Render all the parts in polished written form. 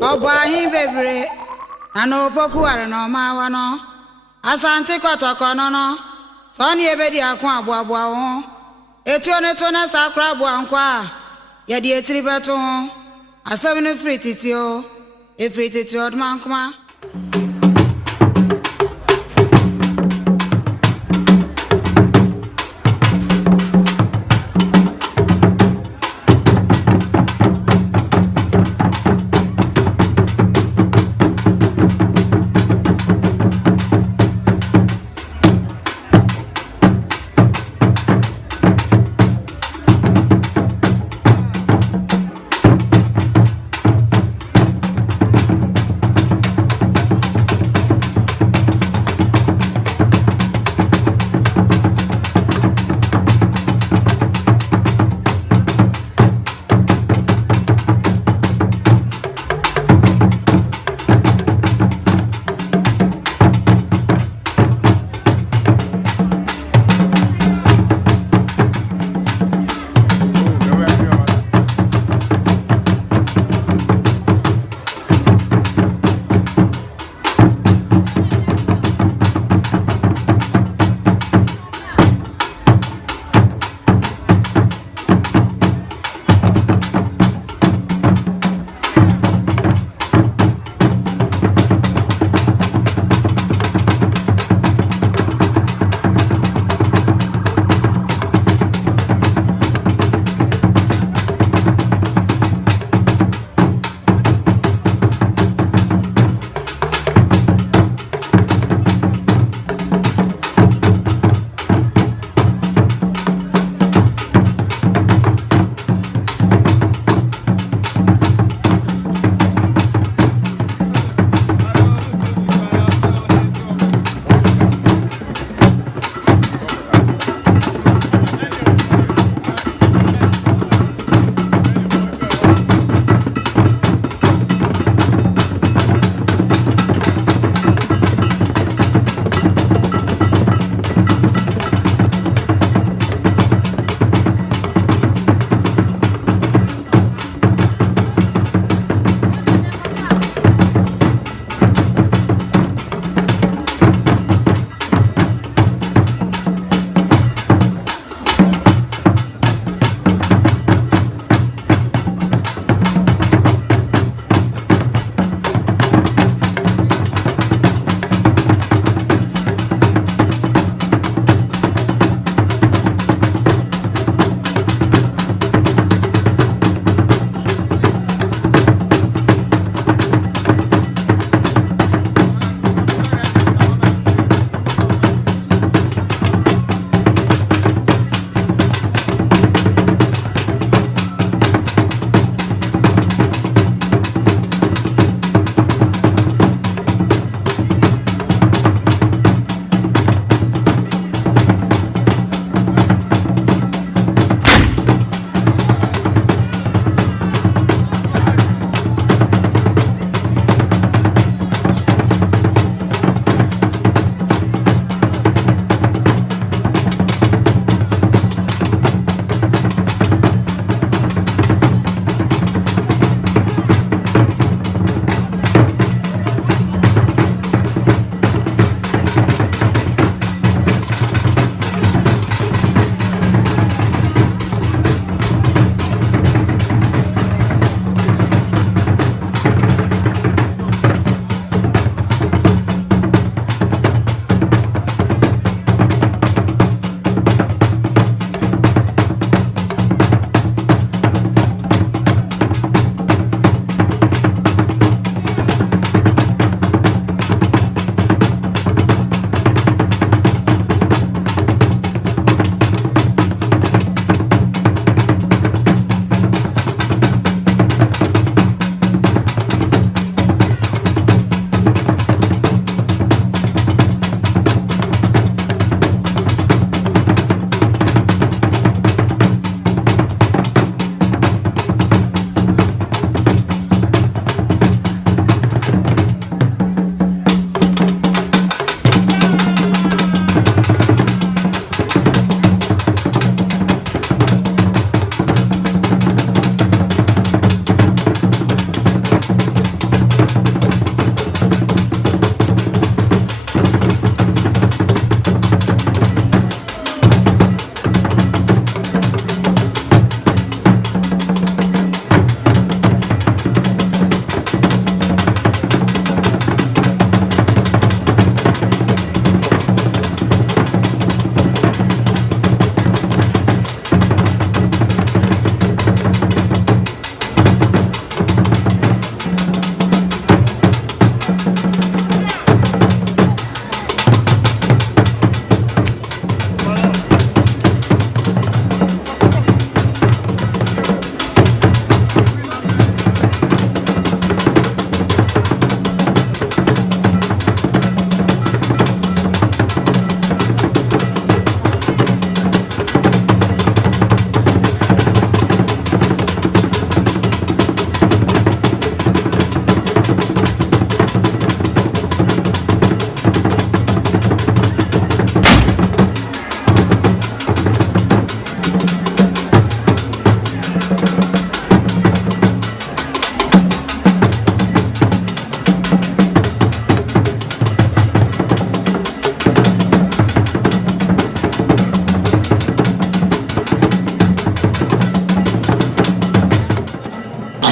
Obahi bebre ano poku are no mawa no asante kotoko no no so ni ebedi akwa aboabo ho etuo ne to na sakra abo ankwa ye de etiri beto ho asem no frititio e frititio odmankoma.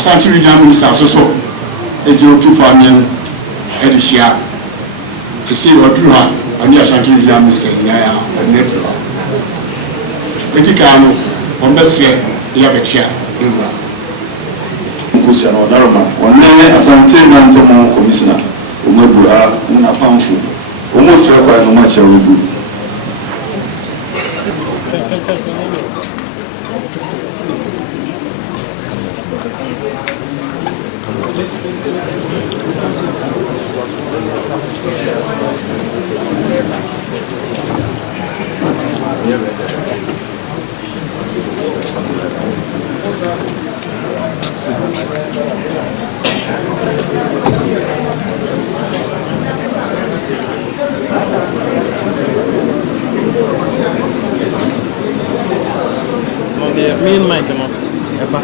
Asante regional minister so ejiro tu family edishia to see odura ani Asante regional minister na ya odneto edikano ombese ya betia ewa nkusia na odaroma onne Asante Mantomo commissioner omabura na pamfo omosre kwa no ma cherugu main mic mo eba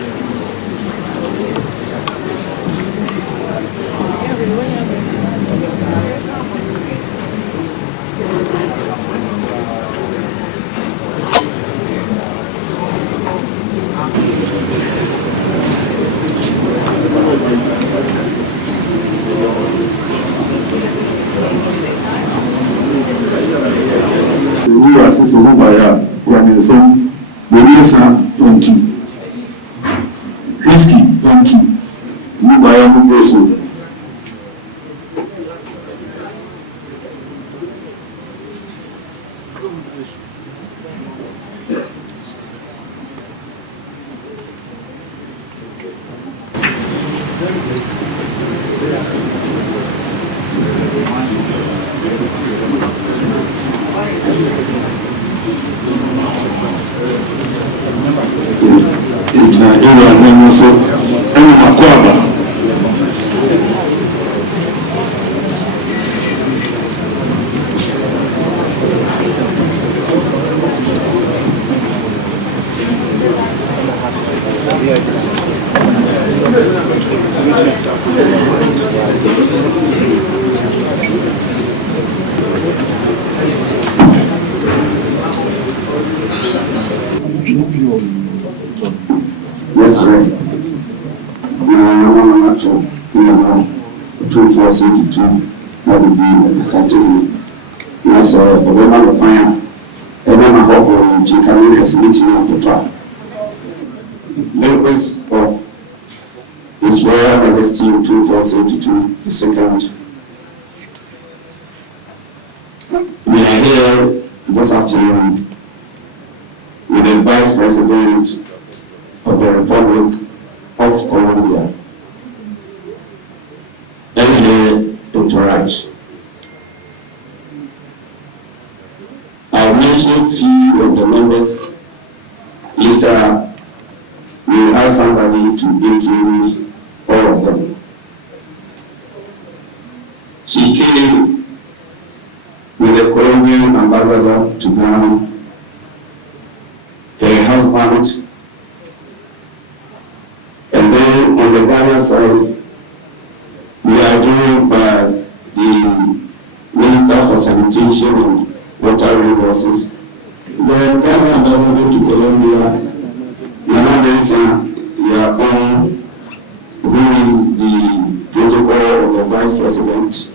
we assist Obaya Ghanaian Bonisa into risky into Obaya Mugoso. So, and Makwaba. Yes, sir. 242 that would be Asante. Yes, the woman of Maya, and then I hope when she can has meeting on the top. Members of His Royal Majesty 2472, the second. We are here this afternoon with the Vice President of the Republic of Colombia. Interact. I'll mention few of the members. Later, we'll ask somebody to introduce all of them. She came with the Colombian ambassador to Ghana, her husband, and then on the Ghana side, we are joined by the Minister for Sanitation and Water Resources. The Ghana ambassador to Colombia, your own, who is the protocol of the Vice President.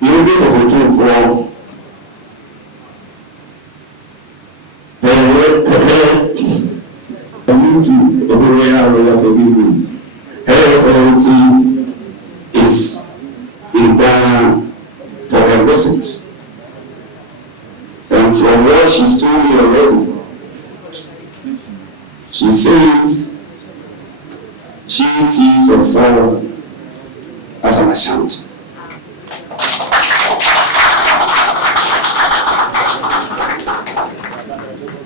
Members of the 24, Her Excellency is in Ghana for a visit. And from what she's told me already, she says she sees herself as an Asante.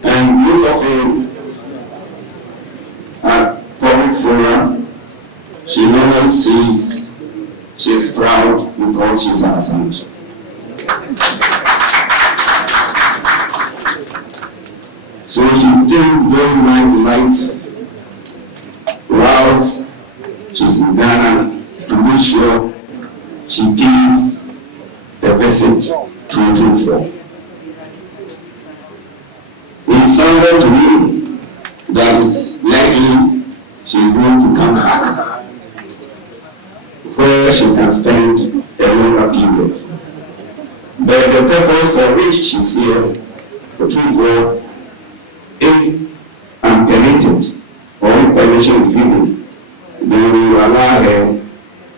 And both of you at public forum, she never says she is proud because she's an Asante. So she takes very much delight whilst she's in Ghana to make sure she pays the visit to. It sounded to me that is like she's going to come back where she can spend a longer period. But the purpose for which she's here, for if I'm permitted or if permission is given, then we will allow her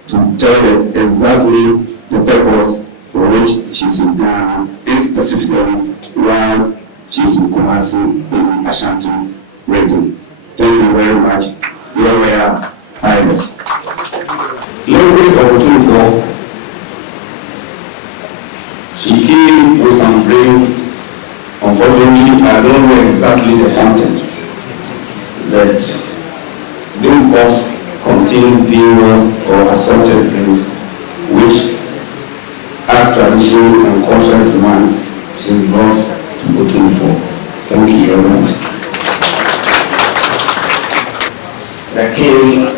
to tell us exactly the purpose for which she's in Ghana, and specifically why she's in Kumasi in the Ashanti region. Thank you very much. Your Royal Highness. Delegates of 24, she came with some drinks. Unfortunately, I don't know exactly the content, but this box contains various or assorted drinks, which, as tradition and cultural demands, she's brought to voting for. Thank you very much. The king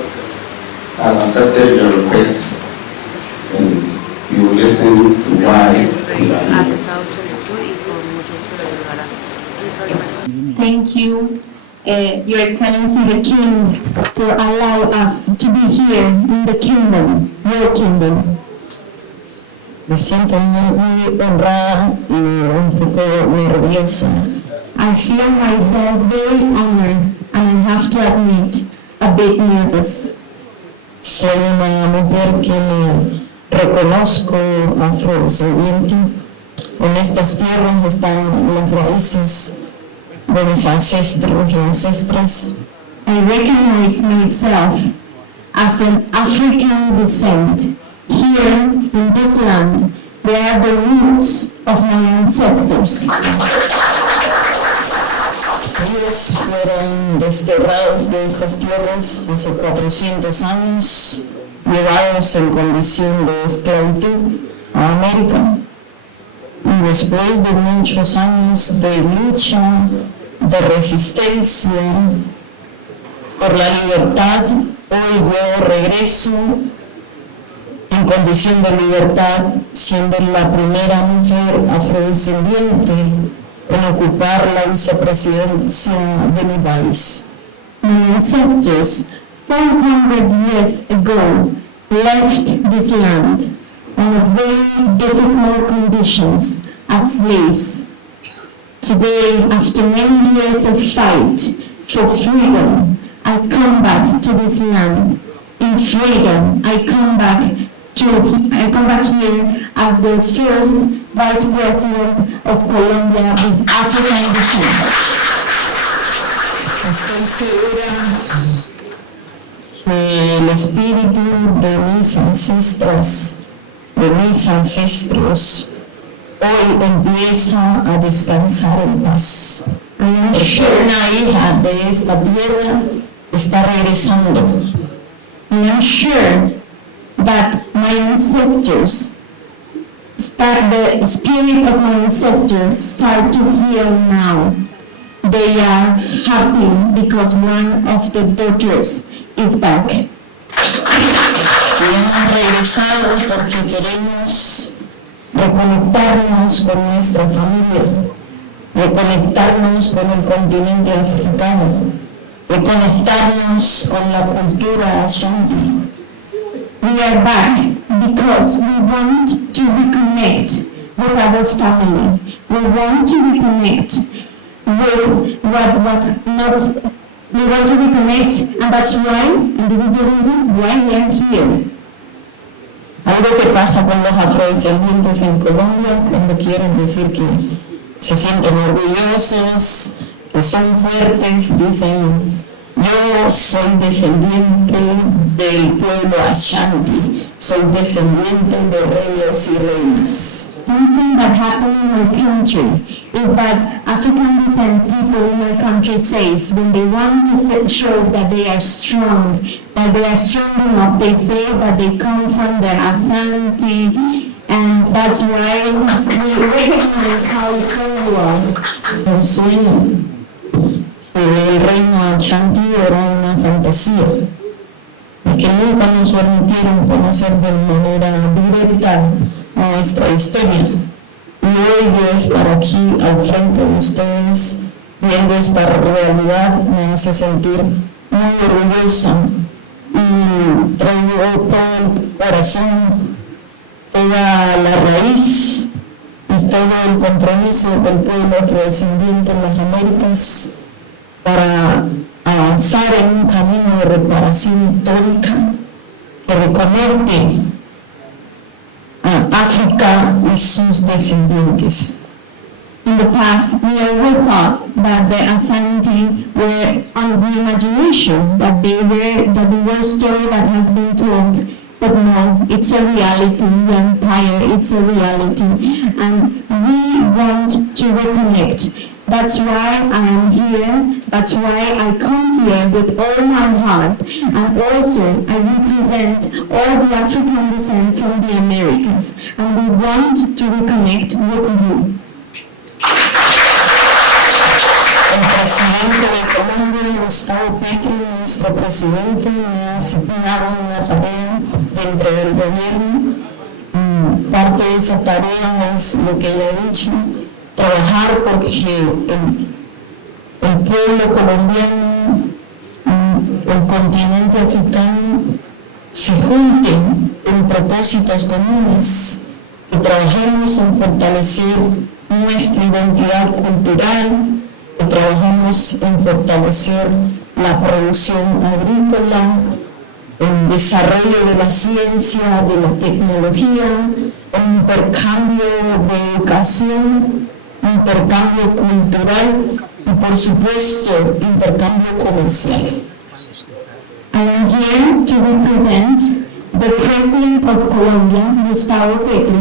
has accepted the request, and we will listen to why he are here. Thank you, Your Excellency the King, for allowing us to be here in the kingdom, your kingdom. Me siento muy honrada y un poco nerviosa. I feel myself very honored, and I have to admit, a bit nervous. Soy una mujer que me reconozco afrodescendiente. En estas tierras están las raíces de mis ancestros y ancestras. I recognize myself as an African descent. Here in this land, there are the roots of my ancestors. Ellos fueron desterrados de estas tierras hace 400 años, llevados en condición de esclavitud a América. Y después de muchos años de lucha, de resistencia por la libertad, hoy yo regreso en condición de libertad, siendo la primera mujer afrodescendiente en ocupar la vicepresidencia de mi país. My ancestors, 400 years ago, left this land under very difficult conditions as slaves. Today, after many years of fight for freedom, I come back to this land. In freedom, I come back here as the first Vice President of Colombia with African descent. Estoy segura que el espíritu de mis ancestras, de mis ancestros, hoy empieza a descansar en paz. Porque una hija de esta tierra está regresando. And I'm sure that my ancestors the spirit of my ancestors start to heal now. They are happy because one of the daughters is back. Y hemos regresado porque queremos reconectarnos con nuestra familia, reconectarnos con el continente africano, reconectarnos con la cultura Asante. We are back because we want to reconnect with our family. We want to reconnect with what was not. We want to reconnect, and that's why, and this is the reason why we are here. Algo que pasa con los afrodescendientes en Colombia cuando quieren decir que se sienten orgullosos, que son fuertes, dicen: yo soy descendiente del pueblo Ashanti, soy descendiente de reyes y reinas. Something that happened in my country is that African descent people in my country says when they want to show that they are strong enough, they say that they come from the Asante, and that's why we recognize how strong you are. Un sueño. El reino Ashanti era una fantasía, que nunca nos permitieron conocer de manera directa nuestra historia. Y hoy yo estar aquí al frente de ustedes, viendo esta realidad, me hace sentir muy muy orgullosa y traigo todo el corazón, toda la raíz y todo el compromiso del pueblo afrodescendiente en las Américas para avanzar en un camino de reparación histórica que reconecte a África y sus descendientes. In the past, we always thought that the Asante were on the imagination, that they were a story that has been told. But no, it's a reality. The empire, it's a reality. And we want to reconnect. That's why I am here. That's why I come here with all my heart. And also, I represent all the African descent from the Americas. And we want to reconnect with you. El presidente de Colombia, Gustavo Petro, nuestro presidente, me ha asignado una tarea dentro del gobierno. Parte de esa tarea es lo que ella ha dicho, trabajar porque el pueblo colombiano, el continente africano, se junten en propósitos comunes, que trabajemos en fortalecer nuestra identidad cultural, que trabajemos en fortalecer la producción agrícola, el desarrollo de la ciencia, de la tecnología, el intercambio de educación, intercambio cultural y, por supuesto, intercambio comercial. I am here to represent the President of Colombia, Gustavo Petro,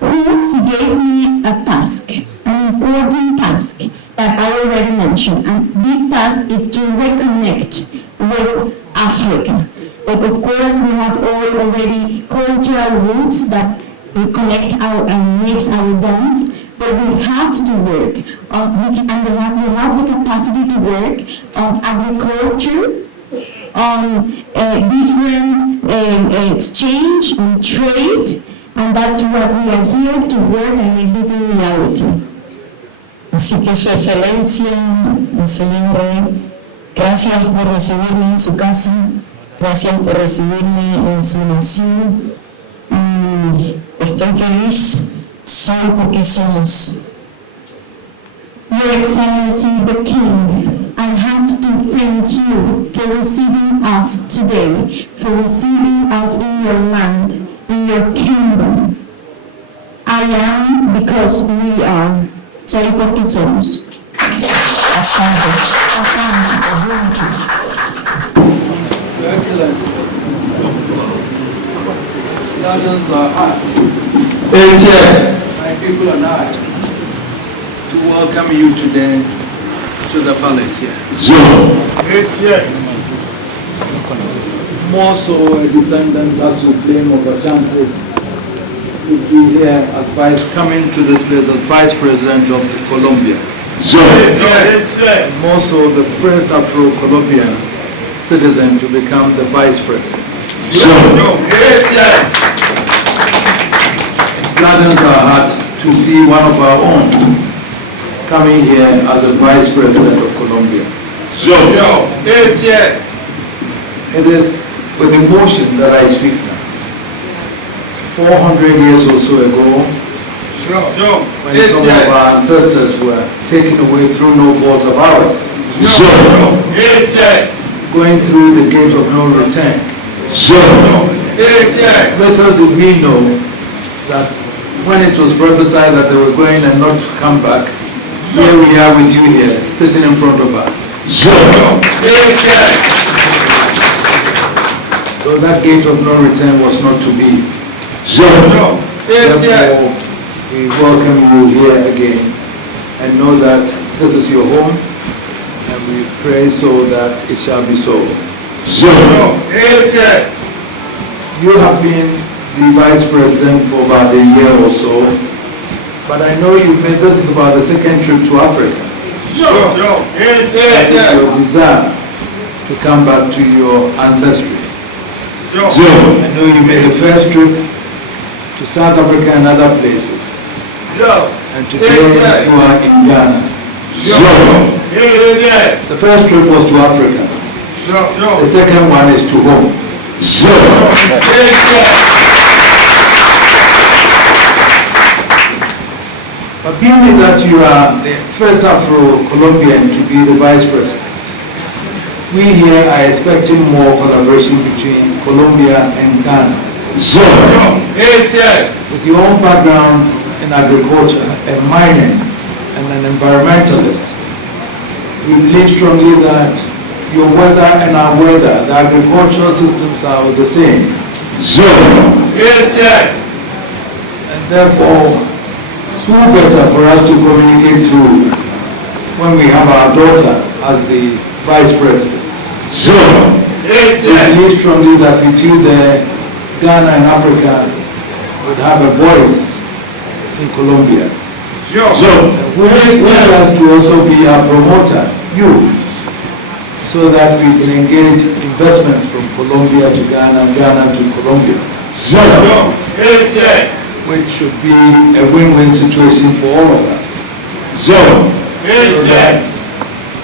who gave me a task, an important task that I already mentioned. And this task is to reconnect with Africa. But of course, we have all already cultural roots that connect and makes our bonds. But we have to work on, we have the capacity to work on agriculture, on different exchange, on trade, and that's what we are here to work and make this a reality. Así que Su Excelencia, el señor Rey, gracias por recibirme en su casa, gracias por recibirme en su nación. Estoy feliz, soy porque somos. Your Excellency the King, I have to thank you for receiving us today, for receiving us in your land, in your kingdom. I am because we are. Soy porque somos. Asante. Your Excellency, Ghanaians are asked, my people and I, to welcome you today to the palace here. More so a descendant, as you claim, of Asante, would be here as coming to this place as Vice President of Colombia. And more so the first Afro-Colombian citizen to become the Vice President. Gladdens our heart to see one of our own coming here as the Vice President of Colombia. It is with emotion that I speak now. 400 years or so ago, when some of our ancestors were taken away through no fault of ours, going through the gate of no return. Little did we know that when it was prophesied that they were going and not to come back, here we are with you here, sitting in front of us. So that gate of no return was not to be. Therefore, we welcome you here again and know that this is your home, and we pray so that it shall be so. You have been the Vice President for about a year or so, but I know this is about the second trip to Africa. That is your desire to come back to your ancestry. I know you made the first trip to South Africa and other places. And today you are in Ghana. The first trip was to Africa. The second one is to whom? But given that you are the first Afro-Colombian to be the vice president, we here are expecting more collaboration between Colombia and Ghana. With your own background in agriculture and mining and an environmentalist, we believe strongly that your weather and our weather, the agricultural systems are the same. And therefore, who better for us to communicate to when we have our daughter as the vice president? We believe strongly that with you there, Ghana and Africa would have a voice in Colombia. Who has to also be a promoter? You. So that we can engage investments from Colombia to Ghana, Ghana to Colombia. Which should be a win-win situation for all of us. So that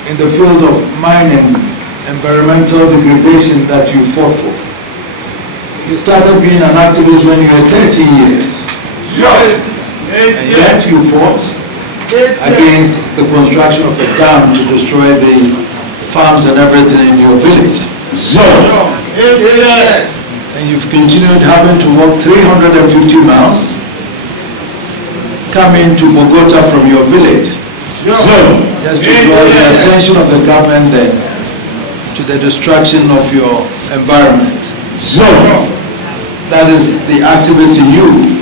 in the field of mining, environmental degradation that you fought for, you started being an activist when you were 13 years. And yet you fought against the construction of a dam to destroy the farms and everything in your village. And you've continued having to walk 350 miles coming to Bogota from your village. Just to draw the attention of the government then to the destruction of your environment. That is the activity in you.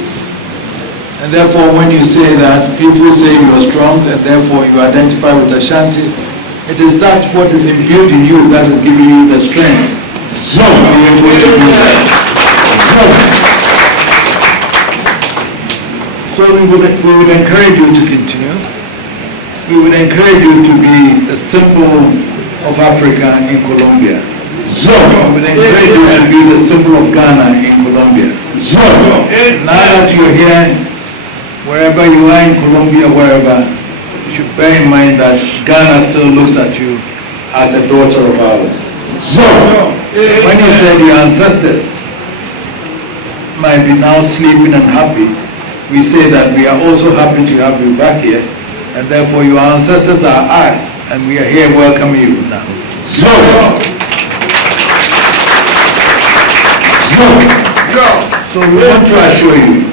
And therefore when you say that, people say you are strong and therefore you identify with Asante, it is that what is imbued in you that is giving you the strength to be able to do that. So we would encourage you to continue. We would encourage you to be a symbol of Africa in Colombia. We would encourage you to be the symbol of Ghana in Colombia. Now that you're here, wherever you are in Colombia, wherever, you should bear in mind that Ghana still looks at you as a daughter of ours. When you said your ancestors might be now sleeping and happy, we say that we are also happy to have you back here, and therefore your ancestors are ours, and we are here welcoming you now. So we want to assure you,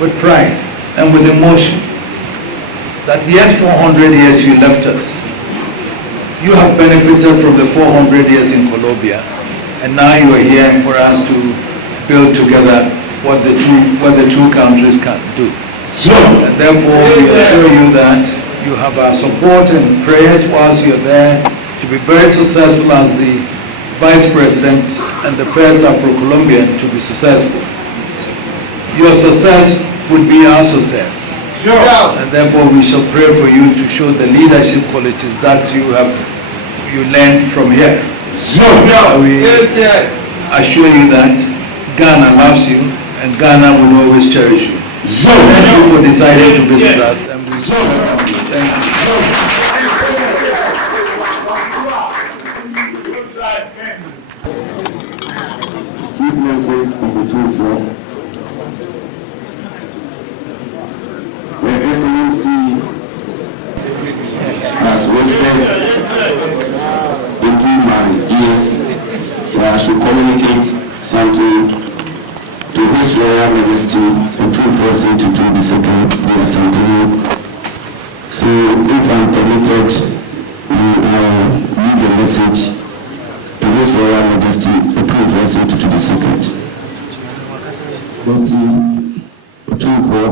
with pride and with emotion, that yes, 400 years you left us. You have benefited from the 400 years in Colombia, and now you are here for us to build together what the two countries can do. And therefore we assure you that you have our support and prayers whilst you're there to be very successful as the Vice President and the first Afro-Colombian to be successful. Your success would be our success. And therefore we shall pray for you to show the leadership qualities that you learned from here. We assure you that Ghana loves you and Ghana will always cherish you. Thank you for deciding to visit us, and we welcome you. Thank you. Chief members of the 2-4, Your Excellency has whispered into my ears that I should communicate something to His Royal Majesty, the True President to the second Asante. So if I'm permitted, we leave a message to His Royal Majesty, the True President to the second. Majesty, the True for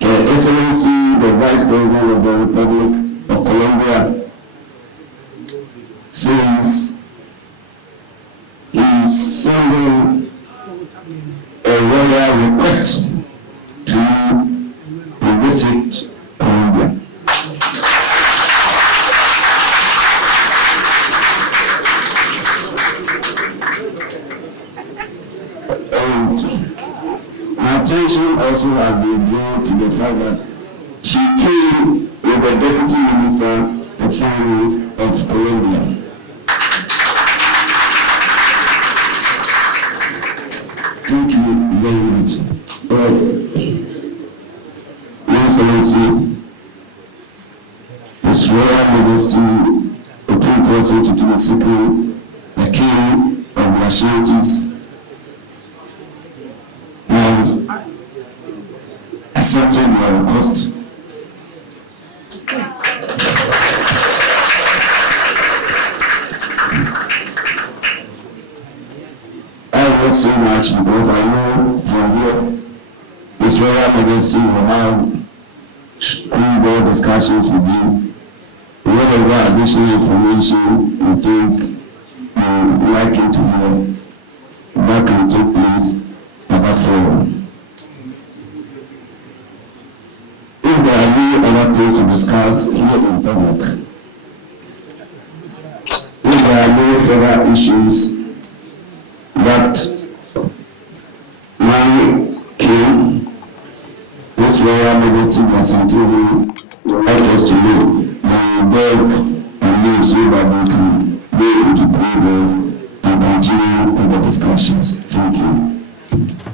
Your Excellency, the Vice President of the Republic of Colombia, says he's sending a royal request to visit Colombia. And my attention also has been drawn to the fact that she came with the Deputy Minister of Finance of Colombia. Thank you very much. Your Excellency, His Royal Majesty, the President to the City, the King of the Ashantis, has accepted my request. I will say much because I know from here, His Royal Majesty will have screwball discussions with you. Whatever additional information you think you would like him to know, that can take place at that forum. If there are no other things to discuss here in public, if there are no further issues that my king, His Royal Majesty Asante, would like us to know, then we beg and live so that we can be able to progress and continue with the discussions. Thank you.